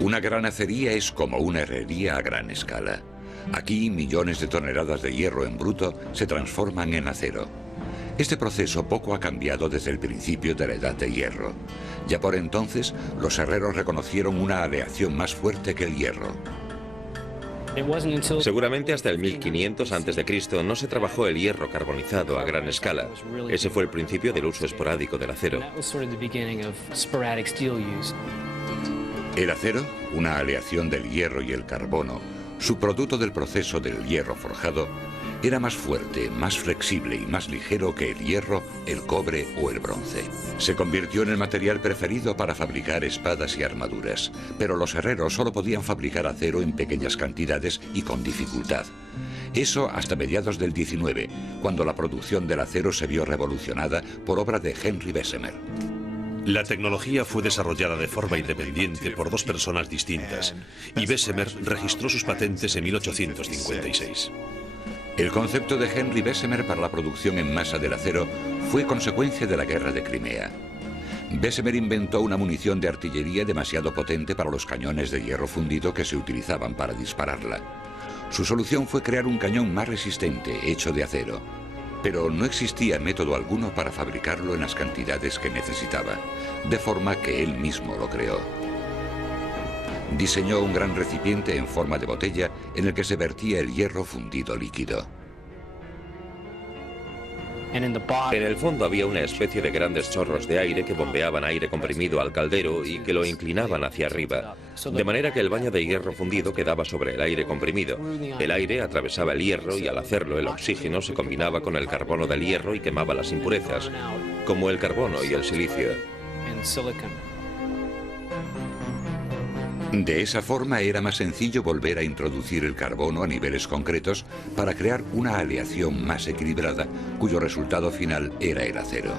Una gran acería es como una herrería a gran escala. Aquí millones de toneladas de hierro en bruto se transforman en acero. Este proceso poco ha cambiado desde el principio de la Edad de Hierro. Ya por entonces, los herreros reconocieron una aleación más fuerte que el hierro. Seguramente hasta el 1500 a.C. no se trabajó el hierro carbonizado a gran escala. Ese fue el principio del uso esporádico del acero. El acero, una aleación del hierro y el carbono, subproducto del proceso del hierro forjado, era más fuerte, más flexible y más ligero que el hierro, el cobre o el bronce. Se convirtió en el material preferido para fabricar espadas y armaduras, pero los herreros solo podían fabricar acero en pequeñas cantidades y con dificultad. Eso hasta mediados del 19, cuando la producción del acero se vio revolucionada por obra de Henry Bessemer. La tecnología fue desarrollada de forma independiente por dos personas distintas, y Bessemer registró sus patentes en 1856. El concepto de Henry Bessemer para la producción en masa del acero fue consecuencia de la Guerra de Crimea. Bessemer inventó una munición de artillería demasiado potente para los cañones de hierro fundido que se utilizaban para dispararla. Su solución fue crear un cañón más resistente, hecho de acero. Pero no existía método alguno para fabricarlo en las cantidades que necesitaba, de forma que él mismo lo creó. Diseñó un gran recipiente en forma de botella en el que se vertía el hierro fundido líquido. En el fondo había una especie de grandes chorros de aire que bombeaban aire comprimido al caldero y que lo inclinaban hacia arriba, de manera que el baño de hierro fundido quedaba sobre el aire comprimido. El aire atravesaba el hierro y al hacerlo el oxígeno se combinaba con el carbono del hierro y quemaba las impurezas, como el carbono y el silicio. De esa forma era más sencillo volver a introducir el carbono a niveles concretos para crear una aleación más equilibrada, cuyo resultado final era el acero.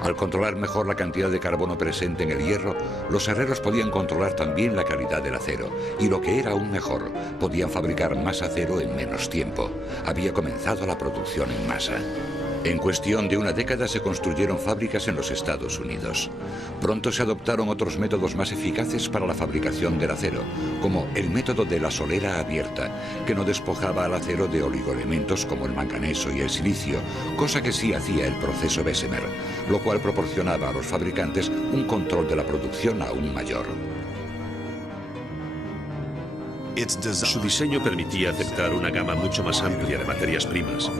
Al controlar mejor la cantidad de carbono presente en el hierro, los herreros podían controlar también la calidad del acero, y lo que era aún mejor, podían fabricar más acero en menos tiempo. Había comenzado la producción en masa. En cuestión de una década se construyeron fábricas en los Estados Unidos. Pronto se adoptaron otros métodos más eficaces para la fabricación del acero, como el método de la solera abierta, que no despojaba al acero de oligoelementos como el manganeso y el silicio, cosa que sí hacía el proceso Bessemer, lo cual proporcionaba a los fabricantes un control de la producción aún mayor. Su diseño permitía aceptar una gama mucho más amplia de materias primas.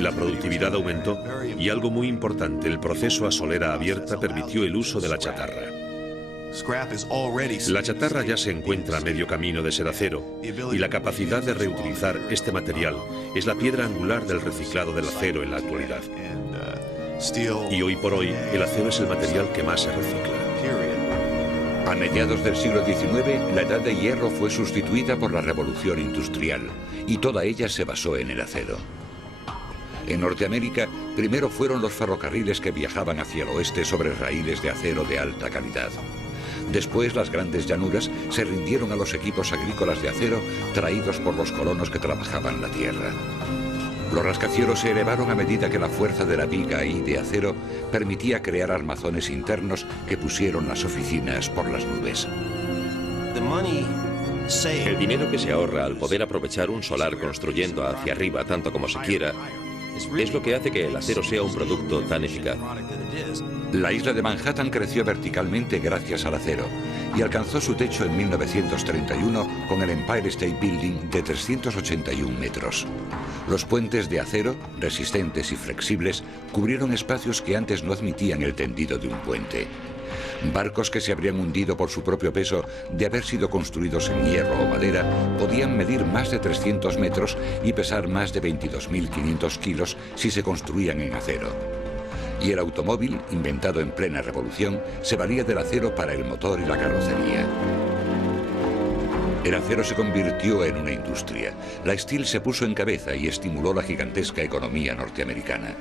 La productividad aumentó y algo muy importante, el proceso a solera abierta permitió el uso de la chatarra. La chatarra ya se encuentra a medio camino de ser acero y la capacidad de reutilizar este material es la piedra angular del reciclado del acero en la actualidad. Y hoy por hoy el acero es el material que más se recicla. A mediados del siglo XIX, la Edad de Hierro fue sustituida por la Revolución Industrial y toda ella se basó en el acero. En Norteamérica, primero fueron los ferrocarriles que viajaban hacia el oeste sobre raíles de acero de alta calidad. Después, las grandes llanuras se rindieron a los equipos agrícolas de acero traídos por los colonos que trabajaban la tierra. Los rascacielos se elevaron a medida que la fuerza de la viga y de acero permitía crear armazones internos que pusieron las oficinas por las nubes. El dinero que se ahorra al poder aprovechar un solar construyendo hacia arriba tanto como se quiera es lo que hace que el acero sea un producto tan eficaz. La isla de Manhattan creció verticalmente gracias al acero y alcanzó su techo en 1931 con el Empire State Building de 381 metros. Los puentes de acero, resistentes y flexibles, cubrieron espacios que antes no admitían el tendido de un puente. Barcos que se habrían hundido por su propio peso de haber sido construidos en hierro o madera podían medir más de 300 metros y pesar más de 22.500 kilos si se construían en acero. Y el automóvil, inventado en plena revolución, se valía del acero para el motor y la carrocería. El acero se convirtió en una industria. La Steel se puso en cabeza y estimuló la gigantesca economía norteamericana.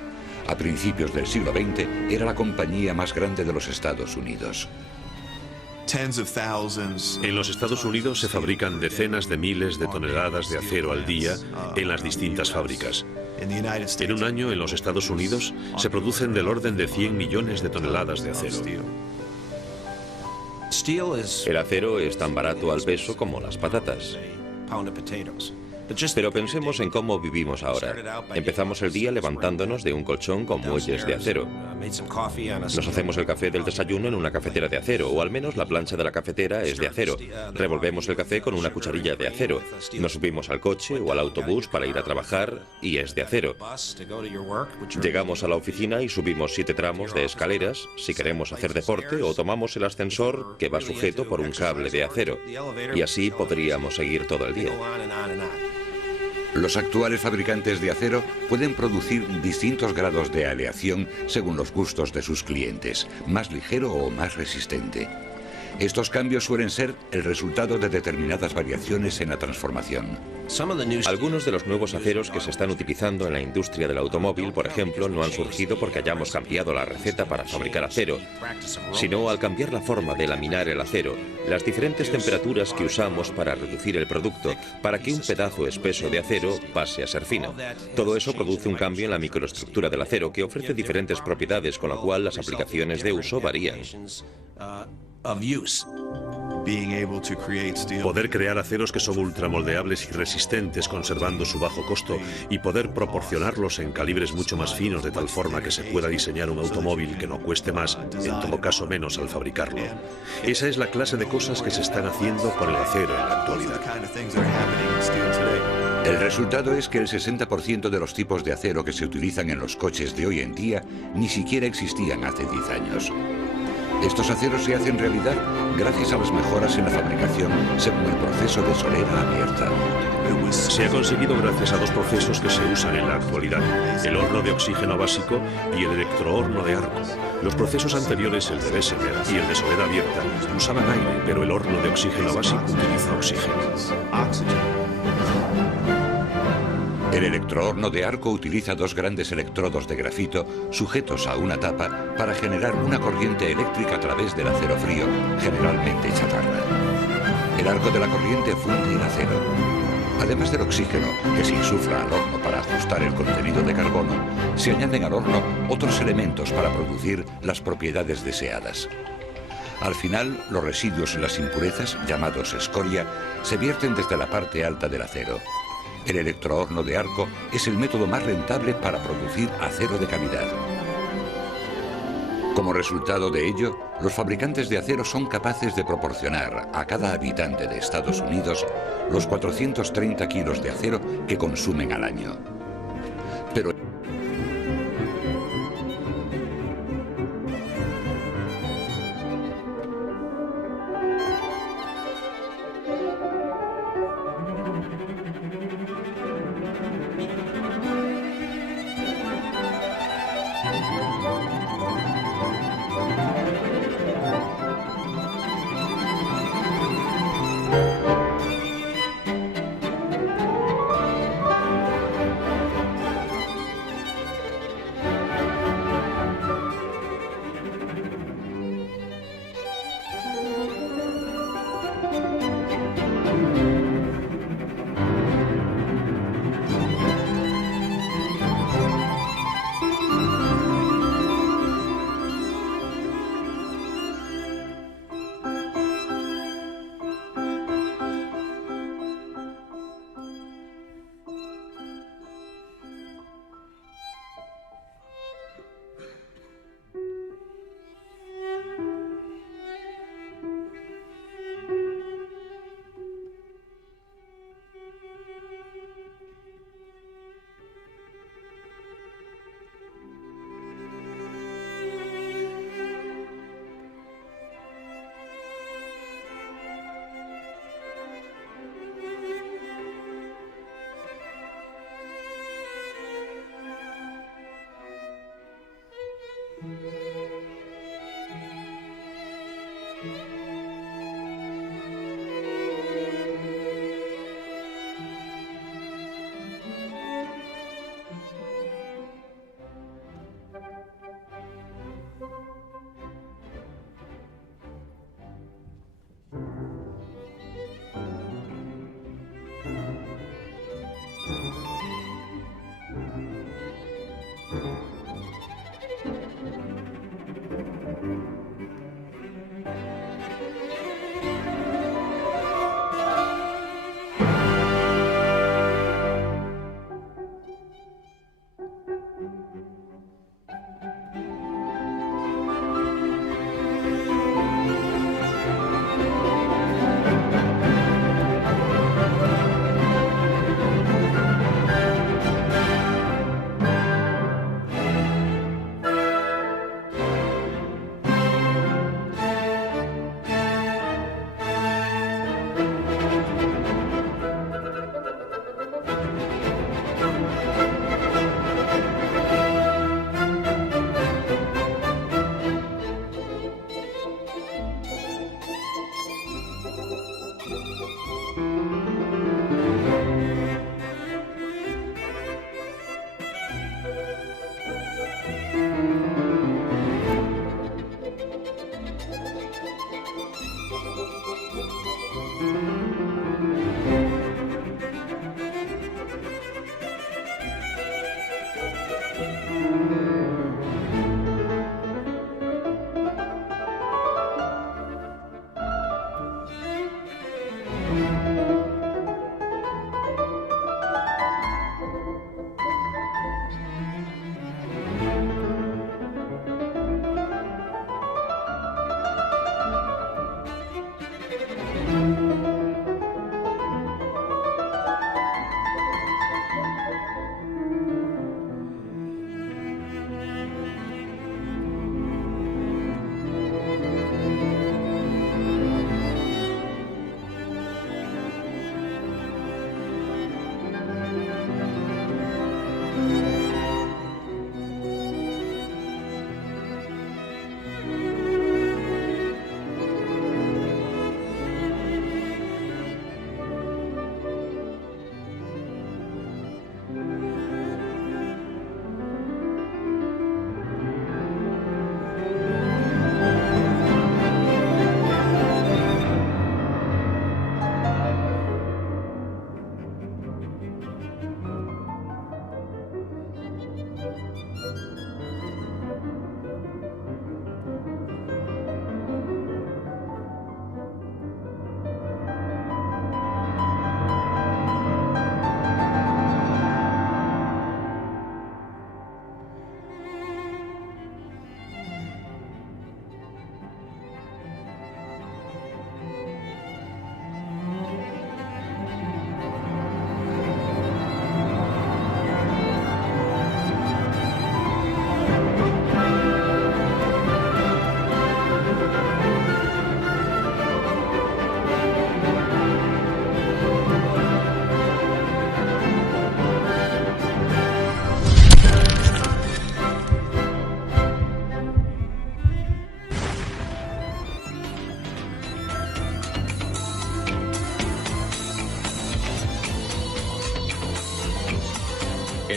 A principios del siglo XX era la compañía más grande de los Estados Unidos. En los Estados Unidos se fabrican decenas de miles de toneladas de acero al día en las distintas fábricas. En un año en los Estados Unidos se producen del orden de 100 millones de toneladas de acero. El acero es tan barato al peso como las patatas. Pero pensemos en cómo vivimos ahora. Empezamos el día levantándonos de un colchón con muelles de acero. Nos hacemos el café del desayuno en una cafetera de acero, o al menos la plancha de la cafetera es de acero. Revolvemos el café con una cucharilla de acero. Nos subimos al coche o al autobús para ir a trabajar y es de acero. Llegamos a la oficina y subimos 7 tramos de escaleras si queremos hacer deporte, o tomamos el ascensor que va sujeto por un cable de acero. Y así podríamos seguir todo el día. Los actuales fabricantes de acero pueden producir distintos grados de aleación según los gustos de sus clientes, más ligero o más resistente. Estos cambios suelen ser el resultado de determinadas variaciones en la transformación. Algunos de los nuevos aceros que se están utilizando en la industria del automóvil, por ejemplo, no han surgido porque hayamos cambiado la receta para fabricar acero, sino al cambiar la forma de laminar el acero, las diferentes temperaturas que usamos para reducir el producto, para que un pedazo espeso de acero pase a ser fino. Todo eso produce un cambio en la microestructura del acero que ofrece diferentes propiedades, con lo cual las aplicaciones de uso varían. Poder crear aceros que son ultramoldeables y resistentes conservando su bajo costo, y poder proporcionarlos en calibres mucho más finos de tal forma que se pueda diseñar un automóvil que no cueste más, en todo caso menos al fabricarlo. Esa es la clase de cosas que se están haciendo con el acero en la actualidad. El resultado es que el 60% de los tipos de acero que se utilizan en los coches de hoy en día ni siquiera existían hace 10 años. Estos aceros se hacen realidad gracias a las mejoras en la fabricación según el proceso de solera abierta. Se ha conseguido gracias a 2 procesos que se usan en la actualidad: el horno de oxígeno básico y el electrohorno de arco. Los procesos anteriores, el de Bessemer y el de solera abierta, usaban aire, pero el horno de oxígeno básico utiliza oxígeno. El electrohorno de arco utiliza 2 grandes electrodos de grafito sujetos a una tapa para generar una corriente eléctrica a través del acero frío, generalmente chatarra. El arco de la corriente funde el acero. Además del oxígeno, que se insufla al horno para ajustar el contenido de carbono, se añaden al horno otros elementos para producir las propiedades deseadas. Al final, los residuos y las impurezas, llamados escoria, se vierten desde la parte alta del acero. El electrohorno de arco es el método más rentable para producir acero de calidad. Como resultado de ello, los fabricantes de acero son capaces de proporcionar a cada habitante de Estados Unidos los 430 kilos de acero que consumen al año. Pero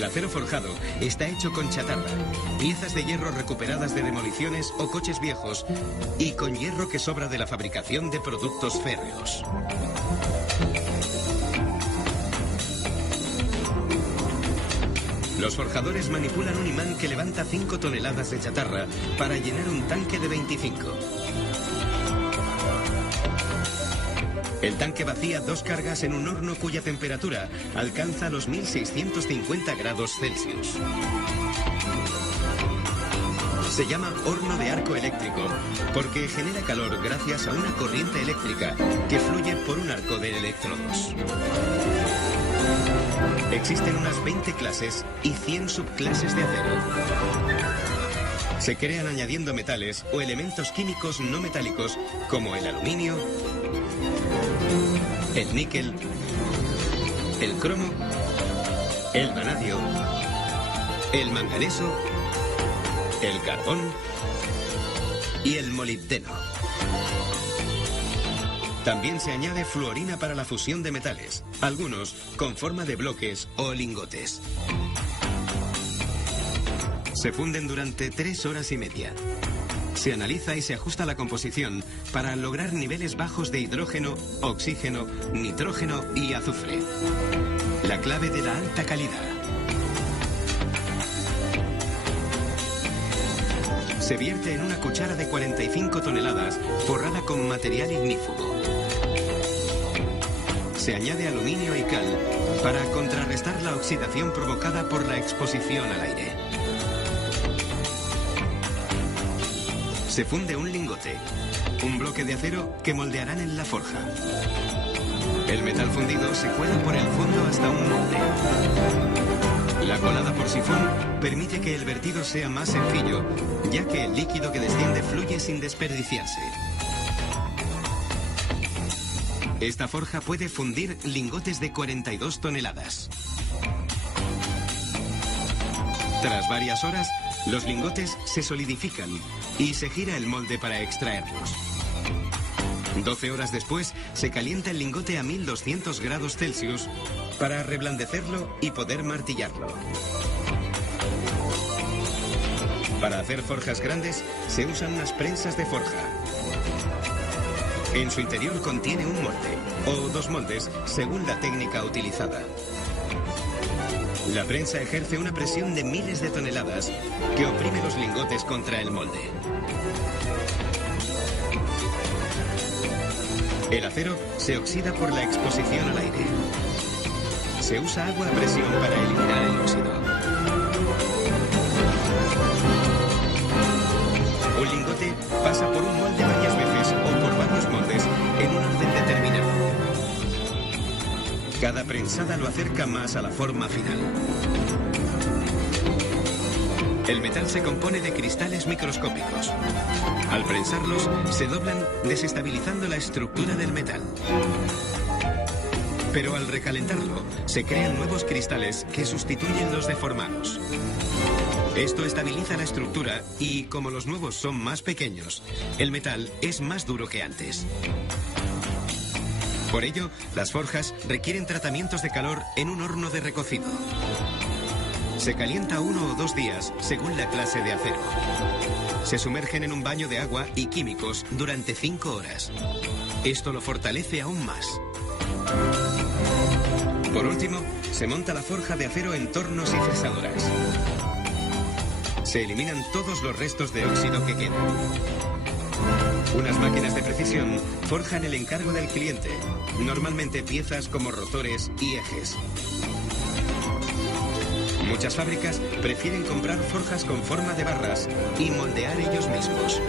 acero forjado está hecho con chatarra, piezas de hierro recuperadas de demoliciones o coches viejos y con hierro que sobra de la fabricación de productos férreos. Los forjadores manipulan un imán que levanta 5 toneladas de chatarra para llenar un tanque de 25. El tanque vacía 2 cargas en un horno cuya temperatura alcanza los 1650 grados Celsius. Se llama horno de arco eléctrico porque genera calor gracias a una corriente eléctrica que fluye por un arco de electrodos. Existen unas 20 clases y 100 subclases de acero. Se crean añadiendo metales o elementos químicos no metálicos como el aluminio, el níquel, el cromo, el vanadio, el manganeso, el carbón y el molibdeno. También se añade fluorina para la fusión de metales, algunos con forma de bloques o lingotes. Se funden durante 3 horas y media. Se analiza y se ajusta la composición para lograr niveles bajos de hidrógeno, oxígeno, nitrógeno y azufre. La clave de la alta calidad. Se vierte en una cuchara de 45 toneladas forrada con material ignífugo. Se añade aluminio y cal para contrarrestar la oxidación provocada por la exposición al aire. Se funde un lingote, un bloque de acero que moldearán en la forja. El metal fundido se cuela por el fondo hasta un molde. La colada por sifón permite que el vertido sea más sencillo, ya que el líquido que desciende fluye sin desperdiciarse. Esta forja puede fundir lingotes de 42 toneladas. Tras varias horas, los lingotes se solidifican y se gira el molde para extraerlos. 12 horas después, se calienta el lingote a 1200 grados Celsius para reblandecerlo y poder martillarlo. Para hacer forjas grandes, se usan unas prensas de forja. En su interior contiene un molde, o 2 moldes, según la técnica utilizada. La prensa ejerce una presión de miles de toneladas que oprime los lingotes contra el molde. El acero se oxida por la exposición al aire. Se usa agua a presión para eliminar el óxido. Un lingote pasa por un molde varias veces o por varios moldes en un orden determinado. Cada prensada lo acerca más a la forma final. El metal se compone de cristales microscópicos. Al prensarlos, se doblan, desestabilizando la estructura del metal. Pero al recalentarlo, se crean nuevos cristales que sustituyen los deformados. Esto estabiliza la estructura y, como los nuevos son más pequeños, el metal es más duro que antes. Por ello, las forjas requieren tratamientos de calor en un horno de recocido. Se calienta 1 o 2 días según la clase de acero. Se sumergen en un baño de agua y químicos durante 5 horas. Esto lo fortalece aún más. Por último, se monta la forja de acero en tornos y fresadoras. Se eliminan todos los restos de óxido que quedan. Unas máquinas de precisión forjan el encargo del cliente, normalmente piezas como rotores y ejes. Muchas fábricas prefieren comprar forjas con forma de barras y moldear ellos mismos.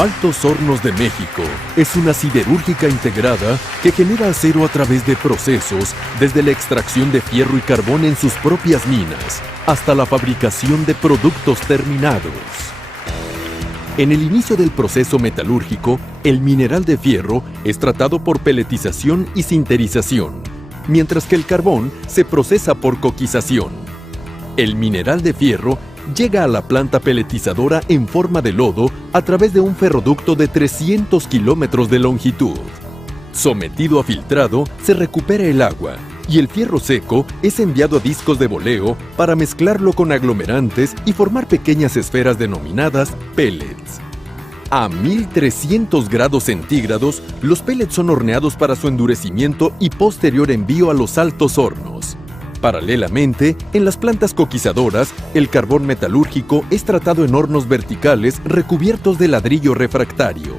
Altos Hornos de México es una siderúrgica integrada que genera acero a través de procesos desde la extracción de fierro y carbón en sus propias minas hasta la fabricación de productos terminados. En el inicio del proceso metalúrgico, el mineral de fierro es tratado por peletización y sinterización, mientras que el carbón se procesa por coquización. El mineral de fierro llega a la planta peletizadora en forma de lodo a través de un ferroducto de 300 kilómetros de longitud. Sometido a filtrado, se recupera el agua y el fierro seco es enviado a discos de boleo para mezclarlo con aglomerantes y formar pequeñas esferas denominadas pellets. A 1300 grados centígrados, los pellets son horneados para su endurecimiento y posterior envío a los altos hornos. Paralelamente, en las plantas coquizadoras, el carbón metalúrgico es tratado en hornos verticales recubiertos de ladrillo refractario.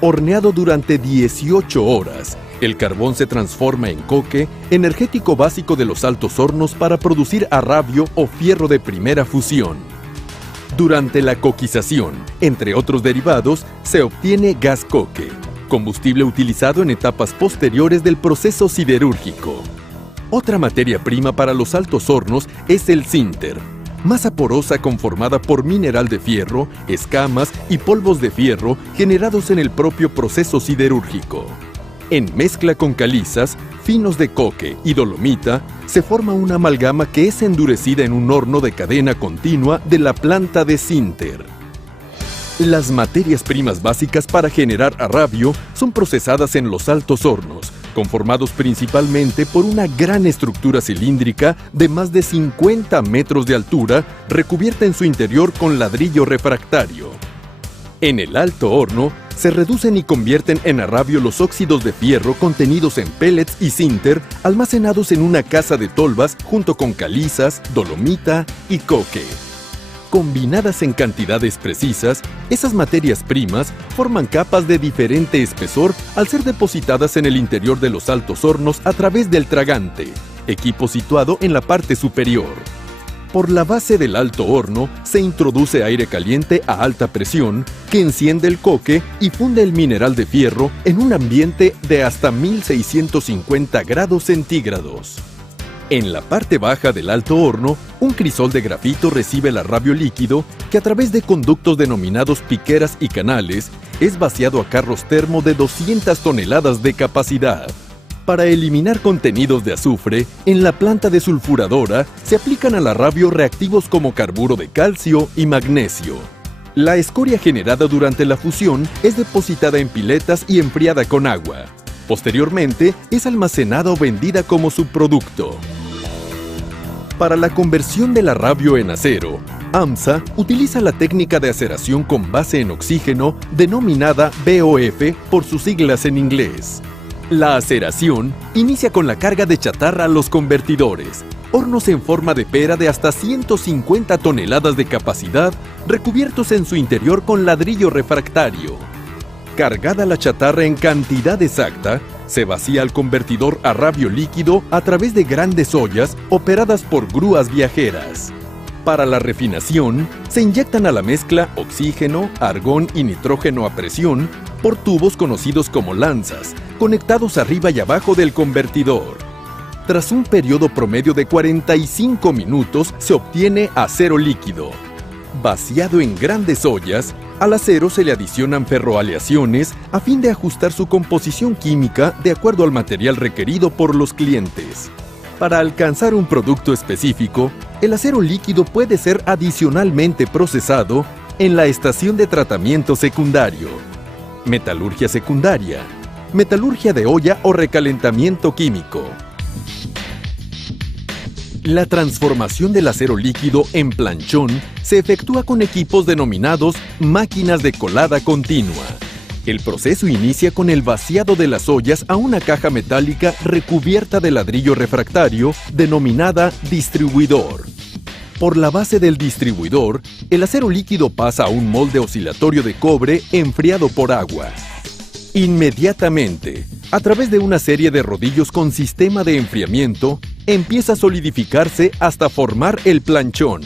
Horneado durante 18 horas, el carbón se transforma en coque, energético básico de los altos hornos para producir arrabio o fierro de primera fusión. Durante la coquización, entre otros derivados, se obtiene gas coque, combustible utilizado en etapas posteriores del proceso siderúrgico. Otra materia prima para los altos hornos es el sinter, masa porosa conformada por mineral de fierro, escamas y polvos de fierro generados en el propio proceso siderúrgico. En mezcla con calizas, finos de coque y dolomita, se forma una amalgama que es endurecida en un horno de cadena continua de la planta de sinter. Las materias primas básicas para generar arrabio son procesadas en los altos hornos, conformados principalmente por una gran estructura cilíndrica de más de 50 metros de altura, recubierta en su interior con ladrillo refractario. En el alto horno, se reducen y convierten en arrabio los óxidos de fierro contenidos en pellets y sinter, almacenados en una casa de tolvas junto con calizas, dolomita y coque. Combinadas en cantidades precisas, esas materias primas forman capas de diferente espesor al ser depositadas en el interior de los altos hornos a través del tragante, equipo situado en la parte superior. Por la base del alto horno se introduce aire caliente a alta presión que enciende el coque y funde el mineral de fierro en un ambiente de hasta 1650 grados centígrados. En la parte baja del alto horno, un crisol de grafito recibe el arrabio líquido que a través de conductos denominados piqueras y canales es vaciado a carros termo de 200 toneladas de capacidad. Para eliminar contenidos de azufre, en la planta desulfuradora se aplican al arrabio reactivos como carburo de calcio y magnesio. La escoria generada durante la fusión es depositada en piletas y enfriada con agua. Posteriormente, es almacenada o vendida como subproducto. Para la conversión del arrabio en acero, AMSA utiliza la técnica de aceración con base en oxígeno denominada BOF por sus siglas en inglés. La aceración inicia con la carga de chatarra a los convertidores, hornos en forma de pera de hasta 150 toneladas de capacidad, recubiertos en su interior con ladrillo refractario. Cargada la chatarra en cantidad exacta, se vacía al convertidor a arrabio líquido a través de grandes ollas operadas por grúas viajeras. Para la refinación, se inyectan a la mezcla oxígeno, argón y nitrógeno a presión por tubos conocidos como lanzas, conectados arriba y abajo del convertidor. Tras un periodo promedio de 45 minutos, se obtiene acero líquido. Vaciado en grandes ollas, al acero se le adicionan ferroaleaciones a fin de ajustar su composición química de acuerdo al material requerido por los clientes. Para alcanzar un producto específico, el acero líquido puede ser adicionalmente procesado en la estación de tratamiento secundario, metalurgia secundaria, metalurgia de olla o recalentamiento químico. La transformación del acero líquido en planchón se efectúa con equipos denominados máquinas de colada continua. El proceso inicia con el vaciado de las ollas a una caja metálica recubierta de ladrillo refractario denominada distribuidor. Por la base del distribuidor, el acero líquido pasa a un molde oscilatorio de cobre enfriado por agua. Inmediatamente, a través de una serie de rodillos con sistema de enfriamiento, empieza a solidificarse hasta formar el planchón.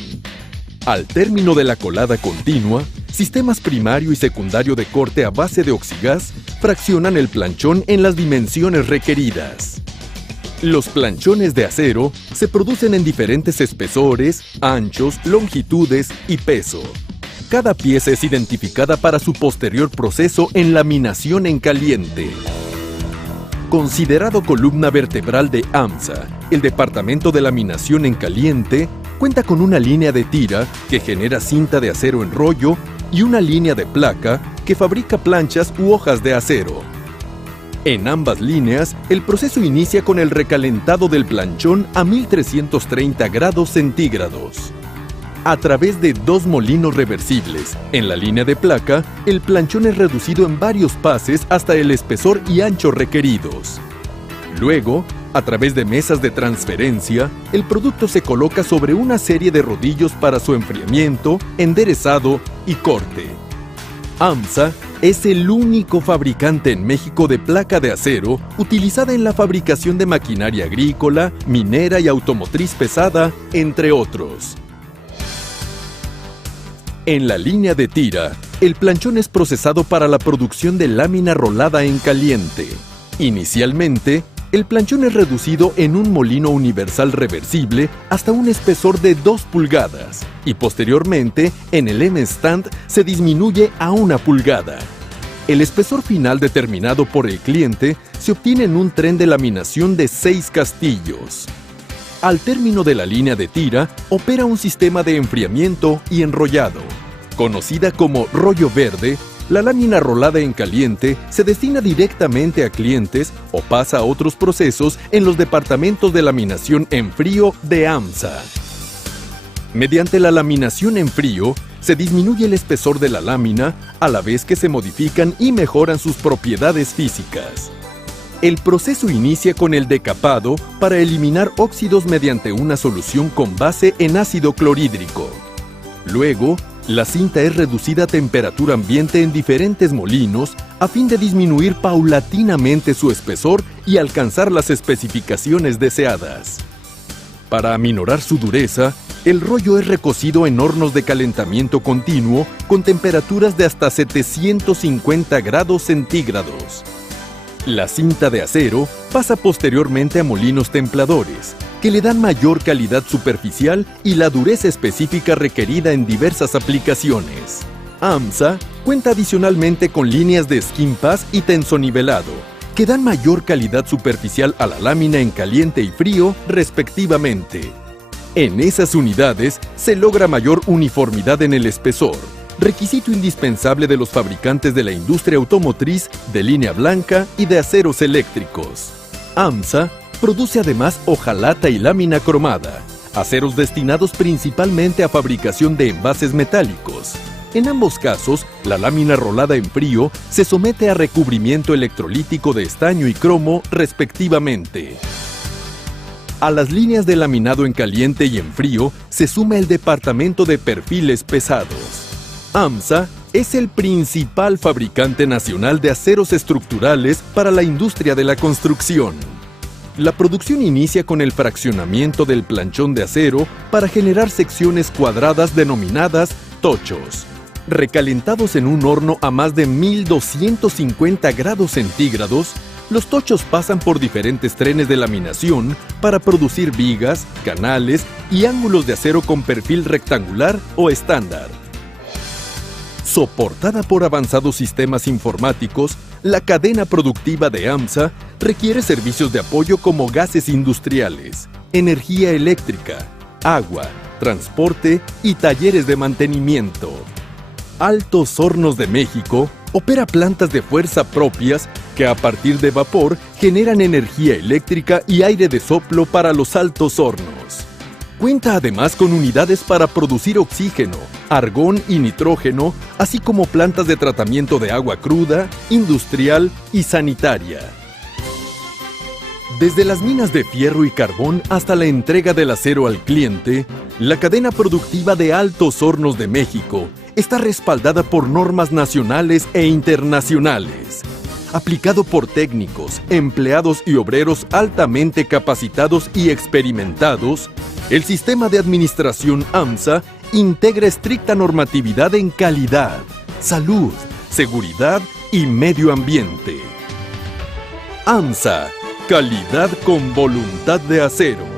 Al término de la colada continua, sistemas primario y secundario de corte a base de oxigas fraccionan el planchón en las dimensiones requeridas. Los planchones de acero se producen en diferentes espesores, anchos, longitudes y peso. Cada pieza es identificada para su posterior proceso en laminación en caliente. Considerado columna vertebral de AMSA, el departamento de laminación en caliente cuenta con una línea de tira que genera cinta de acero en rollo y una línea de placa que fabrica planchas u hojas de acero. En ambas líneas, el proceso inicia con el recalentado del planchón a 1330 grados centígrados. A través de 2 molinos reversibles, en la línea de placa, el planchón es reducido en varios pases hasta el espesor y ancho requeridos. Luego, a través de mesas de transferencia, el producto se coloca sobre una serie de rodillos para su enfriamiento, enderezado y corte. AMSA es el único fabricante en México de placa de acero utilizada en la fabricación de maquinaria agrícola, minera y automotriz pesada, entre otros. En la línea de tira, el planchón es procesado para la producción de lámina rolada en caliente. Inicialmente, el planchón es reducido en un molino universal reversible hasta un espesor de 2 pulgadas y posteriormente, en el M-Stand, se disminuye a 1 pulgada. El espesor final determinado por el cliente se obtiene en un tren de laminación de 6 castillos. Al término de la línea de tira, opera un sistema de enfriamiento y enrollado. Conocida como rollo verde, la lámina rolada en caliente se destina directamente a clientes o pasa a otros procesos en los departamentos de laminación en frío de AMSA. Mediante la laminación en frío, se disminuye el espesor de la lámina a la vez que se modifican y mejoran sus propiedades físicas. El proceso inicia con el decapado para eliminar óxidos mediante una solución con base en ácido clorhídrico. Luego, la cinta es reducida a temperatura ambiente en diferentes molinos a fin de disminuir paulatinamente su espesor y alcanzar las especificaciones deseadas. Para aminorar su dureza, el rollo es recocido en hornos de calentamiento continuo con temperaturas de hasta 750 grados centígrados. La cinta de acero pasa posteriormente a molinos templadores, que le dan mayor calidad superficial y la dureza específica requerida en diversas aplicaciones. AMSA cuenta adicionalmente con líneas de skin pass y tensonivelado, que dan mayor calidad superficial a la lámina en caliente y frío, respectivamente. En esas unidades se logra mayor uniformidad en el espesor, requisito indispensable de los fabricantes de la industria automotriz de línea blanca y de aceros eléctricos. AMSA produce además hojalata y lámina cromada, aceros destinados principalmente a fabricación de envases metálicos. En ambos casos, la lámina rolada en frío se somete a recubrimiento electrolítico de estaño y cromo, respectivamente. A las líneas de laminado en caliente y en frío se suma el departamento de perfiles pesados. AMSA es el principal fabricante nacional de aceros estructurales para la industria de la construcción. La producción inicia con el fraccionamiento del planchón de acero para generar secciones cuadradas denominadas tochos. Recalentados en un horno a más de 1250 grados centígrados, los tochos pasan por diferentes trenes de laminación para producir vigas, canales y ángulos de acero con perfil rectangular o estándar. Soportada por avanzados sistemas informáticos, la cadena productiva de AMSA requiere servicios de apoyo como gases industriales, energía eléctrica, agua, transporte y talleres de mantenimiento. Altos Hornos de México opera plantas de fuerza propias que a partir de vapor generan energía eléctrica y aire de soplo para los altos hornos. Cuenta además con unidades para producir oxígeno, argón y nitrógeno, así como plantas de tratamiento de agua cruda, industrial y sanitaria. Desde las minas de fierro y carbón hasta la entrega del acero al cliente, la cadena productiva de Altos Hornos de México está respaldada por normas nacionales e internacionales. Aplicado por técnicos, empleados y obreros altamente capacitados y experimentados, el sistema de administración AMSA integra estricta normatividad en calidad, salud, seguridad y medio ambiente. AMSA, calidad con voluntad de acero.